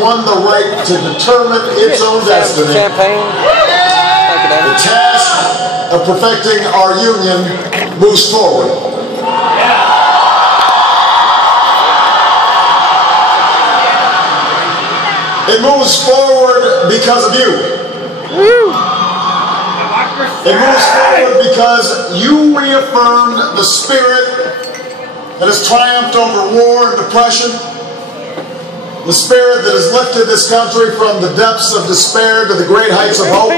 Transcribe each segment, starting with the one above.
won the right to determine its own destiny. The task of perfecting our union moves forward. It moves forward because of you. It moves forward because you reaffirmed the spirit that has triumphed over war and depression, the spirit that has lifted this country from the depths of despair to the great heights of hope,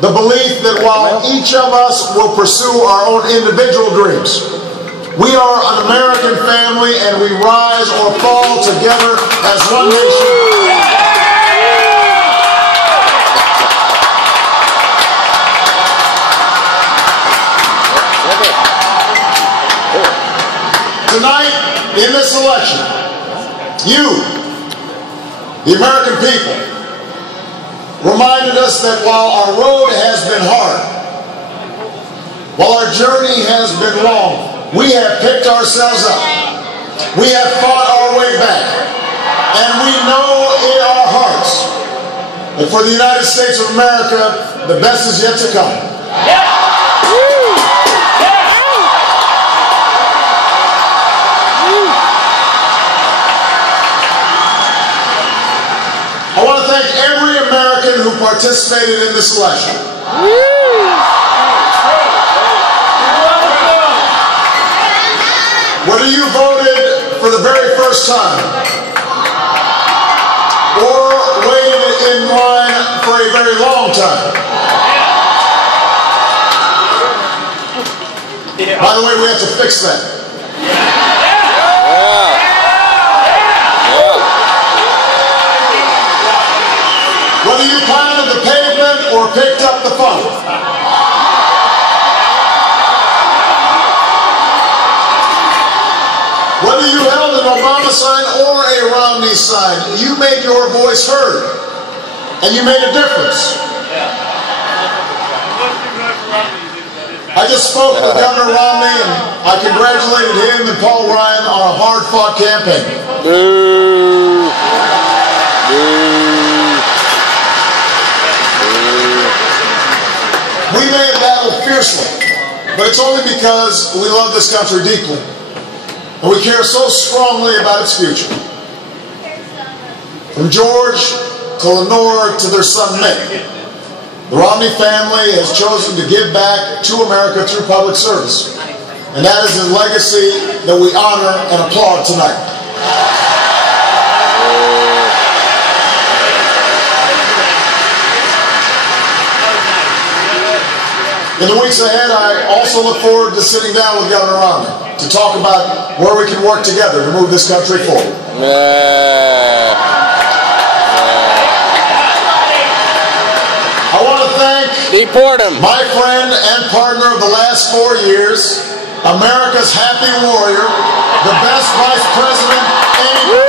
the belief that while each of us will pursue our own individual dreams, we are an American family and we rise or fall together as one nation. Tonight, in this election, you, the American people, reminded us that while our road has been hard, while our journey has been long, we have picked ourselves up. We have fought our way back. And we know in our hearts that for the United States of America, the best is yet to come. I want to thank every American who participated in this election. Whether you voted for the very first time or waited in line for a very long time. By the way, we have to fix that. Whether you pounded the pavement or picked up the phone. Whether you held an Obama sign or a Romney sign, you made your voice heard. And you made a difference. I just spoke with Governor Romney and I congratulated him and Paul Ryan on a hard-fought campaign. Boo. Boo. We may have battled fiercely, but it's only because we love this country deeply. And we care so strongly about its future. From George to Lenore to their son Mick, the Romney family has chosen to give back to America through public service. And that is a legacy that we honor and applaud tonight. In the weeks ahead, I also look forward to sitting down with Governor Romney to talk about where we can work together to move this country forward. I want to thank my friend and partner of the last 4 years, America's happy warrior, the best vice president anywhere.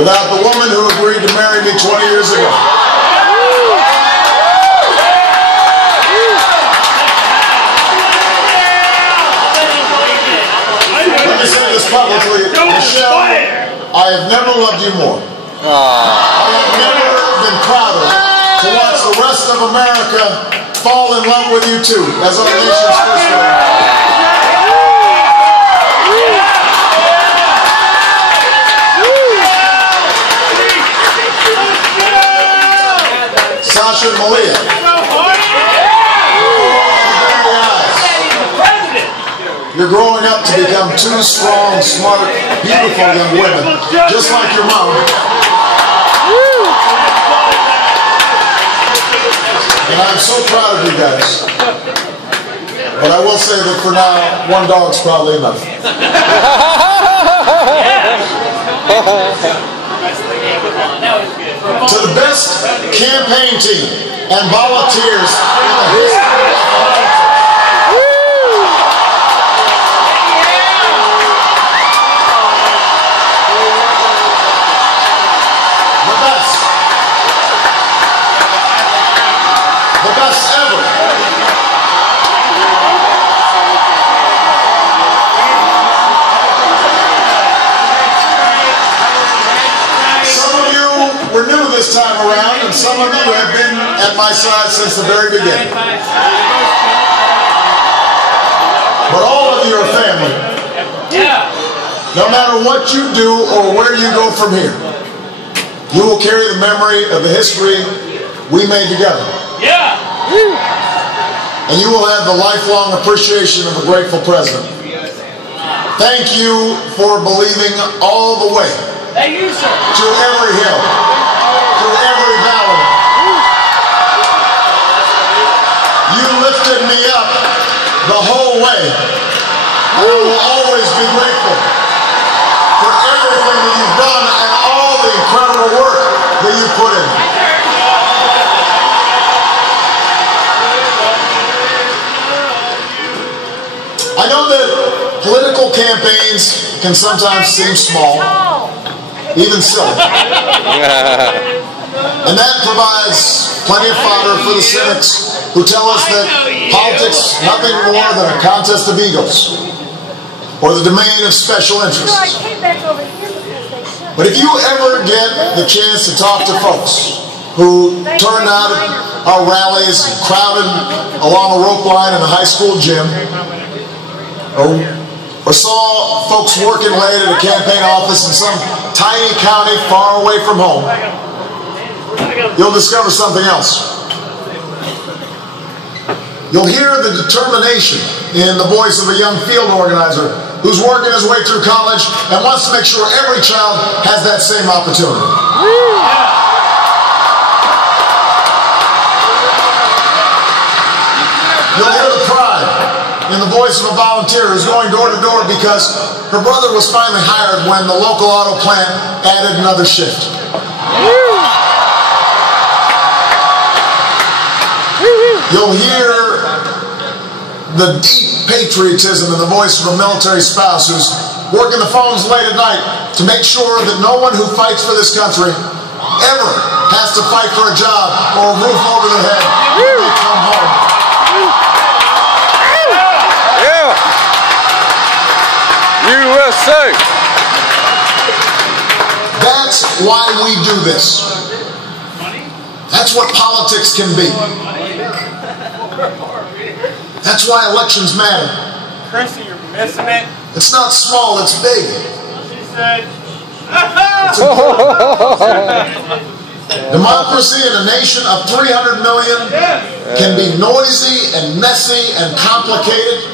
Without the woman who agreed to marry me 20 years ago. Let me say this publicly, Michelle, I have never loved you more. I have never been prouder to watch the rest of America fall in love with you too, as our nation's first lady. Sasha and Malia. You're growing up to become two strong, smart, beautiful young women, just like your mom. And I'm so proud of you guys. But I will say that for now, one dog's probably enough. To the best campaign team and volunteers in the history of this time around, and some of you have been at my side since the very beginning. But all of you are family. No matter what you do or where you go from here, you will carry the memory of the history we made together. And you will have the lifelong appreciation of a grateful president. Thank you for believing all the way. Thank you, sir. To every hill, to every valley. You lifted me up the whole way. I will always be grateful for everything that you've done and all the incredible work that you put in. I know that political campaigns can sometimes seem small, even silly. And that provides plenty of fodder for the cynics who tell us that politics is nothing more than a contest of egos or the domain of special interests. But if you ever get the chance to talk to folks who turned out at our rallies and crowded along a rope line in a high school gym, or saw folks working late at a campaign office in some tiny county far away from home, you'll discover something else. You'll hear the determination in the voice of a young field organizer who's working his way through college and wants to make sure every child has that same opportunity. You'll hear the pride in the voice of a volunteer who's going door to door because her brother was finally hired when the local auto plant added another shift. You'll hear the deep patriotism in the voice of a military spouse who's working the phones late at night to make sure that no one who fights for this country ever has to fight for a job or a roof over their head when they come home. USA. That's why we do this. That's what politics can be. That's why elections matter. Chrissy, you're missing it. It's not small, it's big. She said, It's important. Democracy in a nation of 300 million can be noisy and messy and complicated.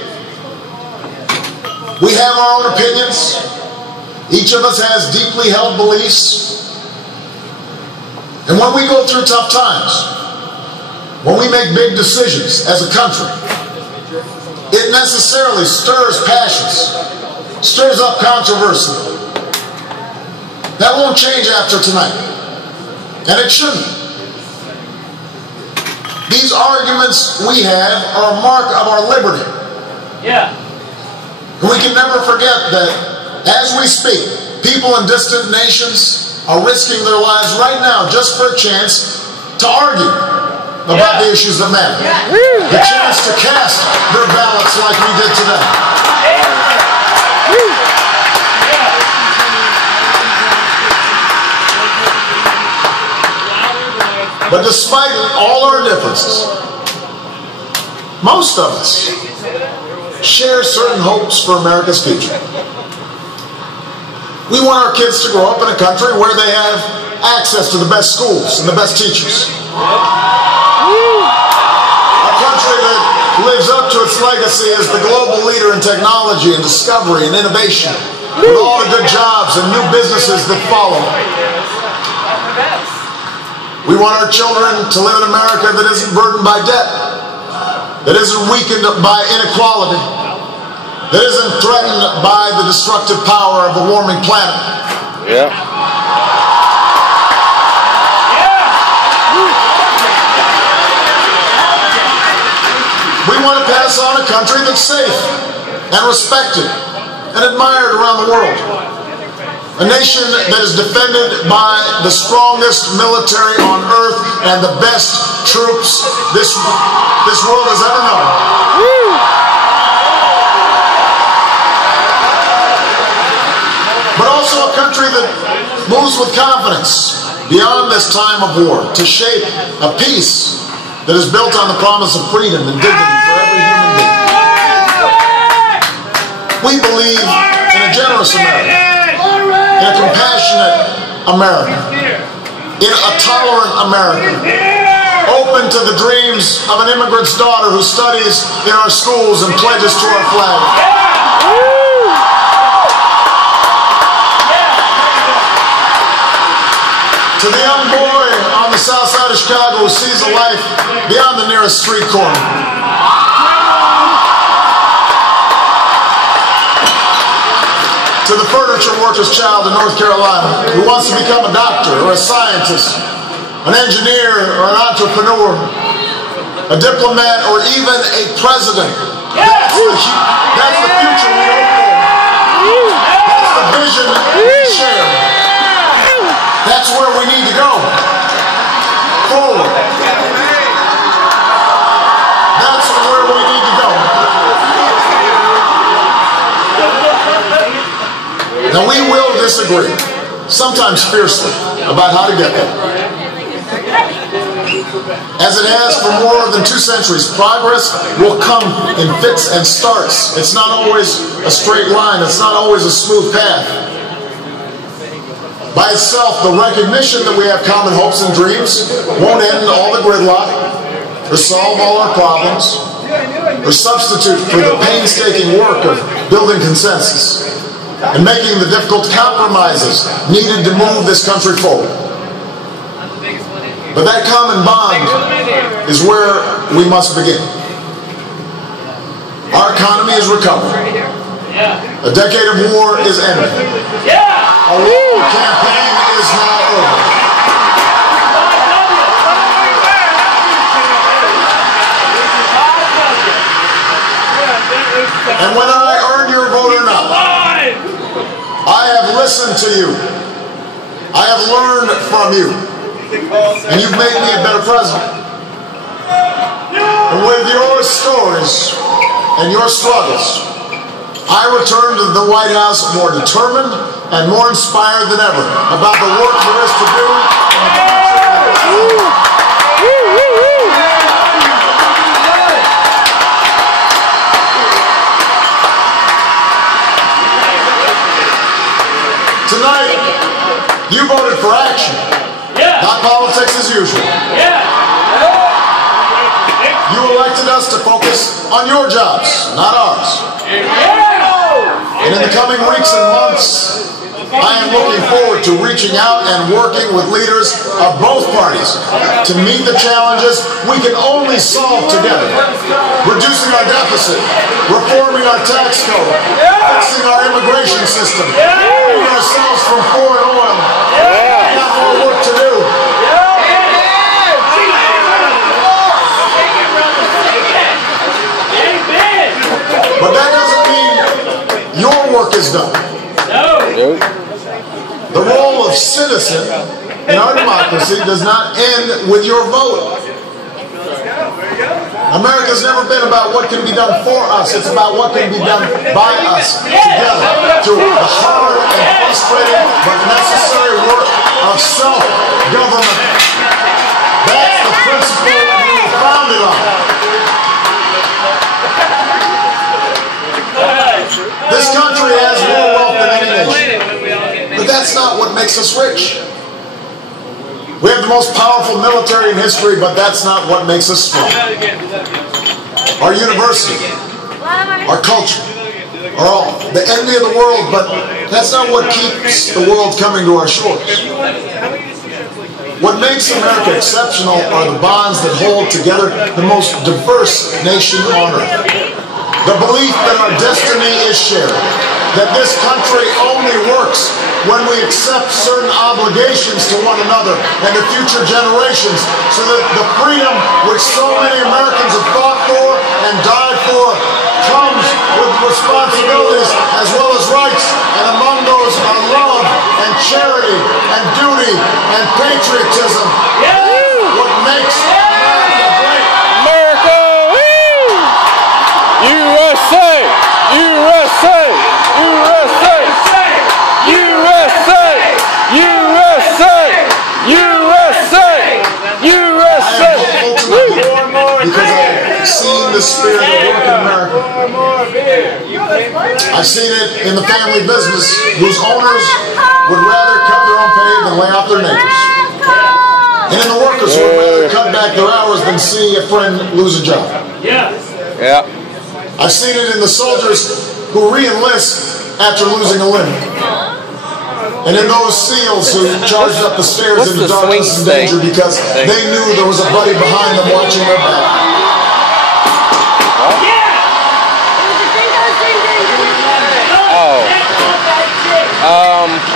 We have our own opinions. Each of us has deeply held beliefs. And when we go through tough times, when we make big decisions as a country, it necessarily stirs passions, stirs up controversy. That won't change after tonight. And it shouldn't. These arguments we have are a mark of our liberty. And we can never forget that as we speak, people in distant nations are risking their lives right now just for a chance to argue about the issues that matter. The chance to cast their ballots like we did today. But despite all our differences, most of us share certain hopes for America's future. We want our kids to grow up in a country where they have access to the best schools and the best teachers. A country that lives up to its legacy as the global leader in technology and discovery and innovation, with all the good jobs and new businesses that follow. We want our children to live in America that isn't burdened by debt, that isn't weakened by inequality, that isn't threatened by the destructive power of the warming planet. We want to pass on a country that's safe and respected and admired around the world. A nation that is defended by the strongest military on earth and the best troops this world has ever known. But also a country that moves with confidence beyond this time of war to shape a peace that is built on the promise of freedom and dignity for every human being. We believe in a generous America, in a compassionate America, in a tolerant America, open to the dreams of an immigrant's daughter who studies in our schools and pledges to our flag. To the young boy on the south side of Chicago who sees a life beyond the nearest street corner. To the furniture worker's child in North Carolina who wants to become a doctor or a scientist, an engineer or an entrepreneur, a diplomat or even a president. That's the future we hope for. That's the vision we share. That's where we need to go. Forward. That's where we need to go. Now we will disagree, sometimes fiercely, about how to get there. As it has for more than 2 centuries, progress will come in fits and starts. It's not always a straight line. It's not always a smooth path. By itself, the recognition that we have common hopes and dreams won't end all the gridlock, or solve all our problems, or substitute for the painstaking work of building consensus and making the difficult compromises needed to move this country forward. But that common bond is where we must begin. Our economy is recovering. A decade of war is ending. Our war campaign is now over. And when I earn your vote or not, I have listened to you. I have learned from you. And you've made me a better president. And with your stories and your struggles, I return to the White House more determined and more inspired than ever about the work there is to do. Tonight, you voted for action, not politics as usual. You elected us to focus on your jobs, not ours. And in the coming weeks and months, I am looking forward to reaching out and working with leaders of both parties to meet the challenges we can only solve together. Reducing our deficit, reforming our tax code, fixing our immigration system, freeing ourselves from foreign oil. We have more work to do. But that doesn't mean your work is done. No. The role of citizen in our democracy does not end with your vote. America's never been about what can be done for us. It's about what can be done by us together through the hard and frustrating but necessary work of self-government. That's the principle we were founded on. This country has more wealth than any nation, but that's not what makes us rich. We have the most powerful military in history, but that's not what makes us strong. Our university, our culture, are all the envy of the world, but that's not what keeps the world coming to our shores. What makes America exceptional are the bonds that hold together the most diverse nation on earth. The belief that our destiny is shared, that this country only works when we accept certain obligations to one another and to future generations, so that the freedom which so many Americans have fought for and died for comes with responsibilities as well as rights, and among those are love and charity and duty and patriotism. What makes America great? America! USA! USA! USA! USA! USA! USA! I've seen it in the family business whose owners would rather cut their own pay than lay off their neighbors. And in the workers who would rather cut back their hours than see a friend lose a job. Yeah. I've seen it in the soldiers who re-enlist after losing a limb. And in those SEALs who charged up the stairs into darkness and danger because they knew there was a buddy behind them watching their back.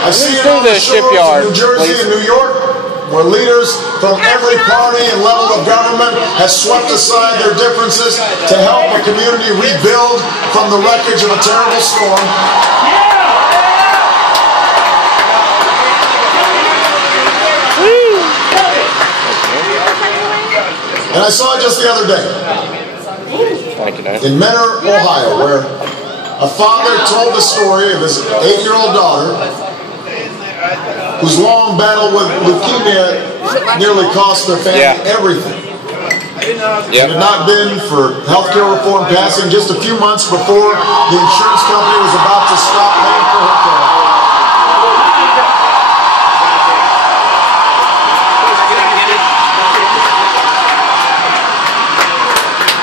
I've seen it on the shores of New Jersey and New York, where leaders from every party and level of government have swept aside their differences to help a community rebuild from the wreckage of a terrible storm. And I saw it just the other day in Menor, Ohio, where a father told the story of his 8-year-old daughter whose long battle with leukemia nearly cost their family everything. It had not been for healthcare reform passing just a few months before the insurance company was about to stop paying for her care.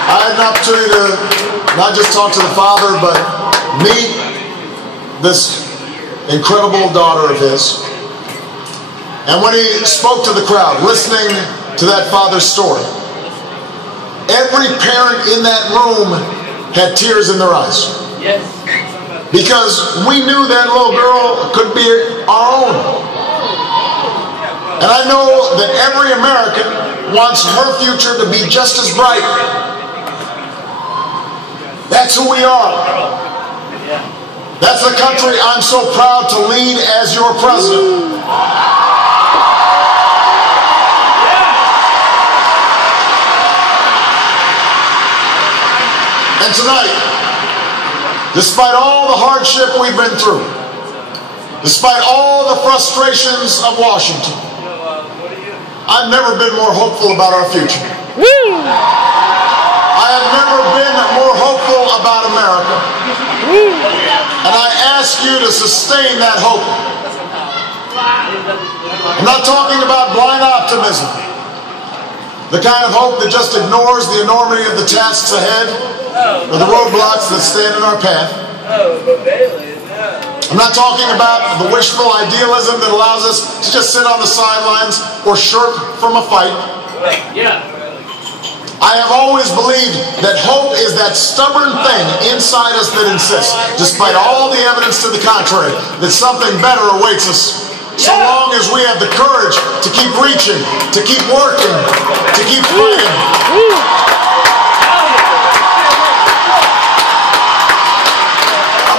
I had an opportunity to not just talk to the father, but meet this incredible daughter of his. And when he spoke to the crowd, listening to that father's story, every parent in that room had tears in their eyes. Yes. Because we knew that little girl could be our own. And I know that every American wants her future to be just as bright. That's who we are. That's the country I'm so proud to lead as your president. And tonight, despite all the hardship we've been through, despite all the frustrations of Washington, I've never been more hopeful about our future. I have never been more hopeful about America. And I ask you to sustain that hope. I'm not talking about blind optimism, the kind of hope that just ignores the enormity of the tasks ahead or the roadblocks that stand in our path. I'm not talking about the wishful idealism that allows us to just sit on the sidelines or shirk from a fight. I have always believed that hope is that stubborn thing inside us that insists, despite all the evidence to the contrary, that something better awaits us. So long as we have the courage to keep reaching, to keep working, to keep fighting.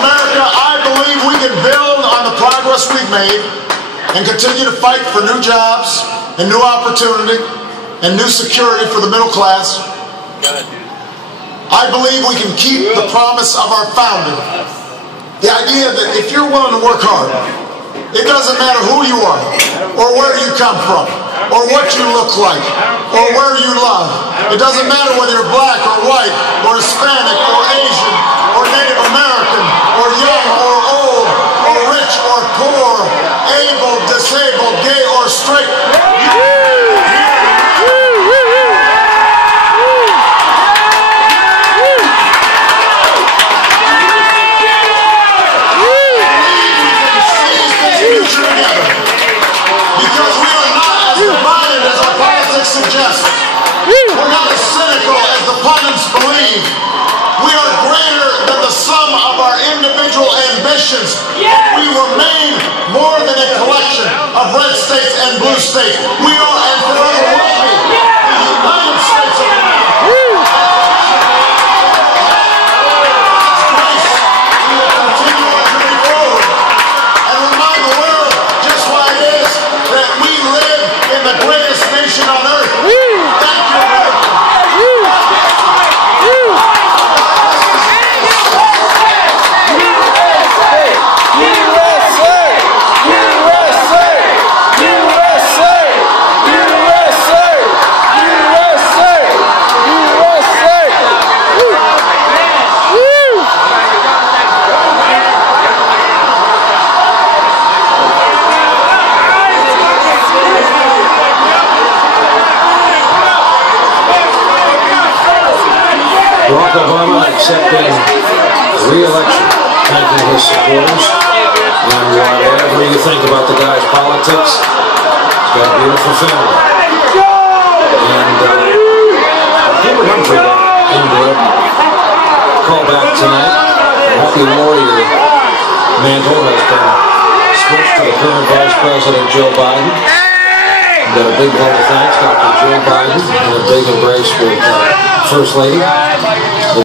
America, I believe we can build on the progress we've made and continue to fight for new jobs and new opportunity and new security for the middle class. I believe we can keep the promise of our founding. The idea that if you're willing to work hard, it doesn't matter who you are, or where you come from, or what you look like, or where you love. It doesn't matter whether you're black or white, or Hispanic, or Asian, or Native American, or young or old, or rich or poor, able, disabled, gay or straight. We're not as cynical as the pundits believe. We are greater than the sum of our individual ambitions. But we remain more than a collection of red states and blue states. We are and forever will be the United States of America. Grace, we will continue our journey forward and remind the world just why it is that we live in the greatest nation on earth. accepting re-election, thanking his supporters. And whatever you think about the guy's politics, he's got a beautiful family. And Hubert Humphrey got into it. Call back tonight. The Happy Warrior mantle has been switched to the current Vice President Joe Biden. And a big vote of thanks, Dr. Joe Biden, and a big embrace with First Lady.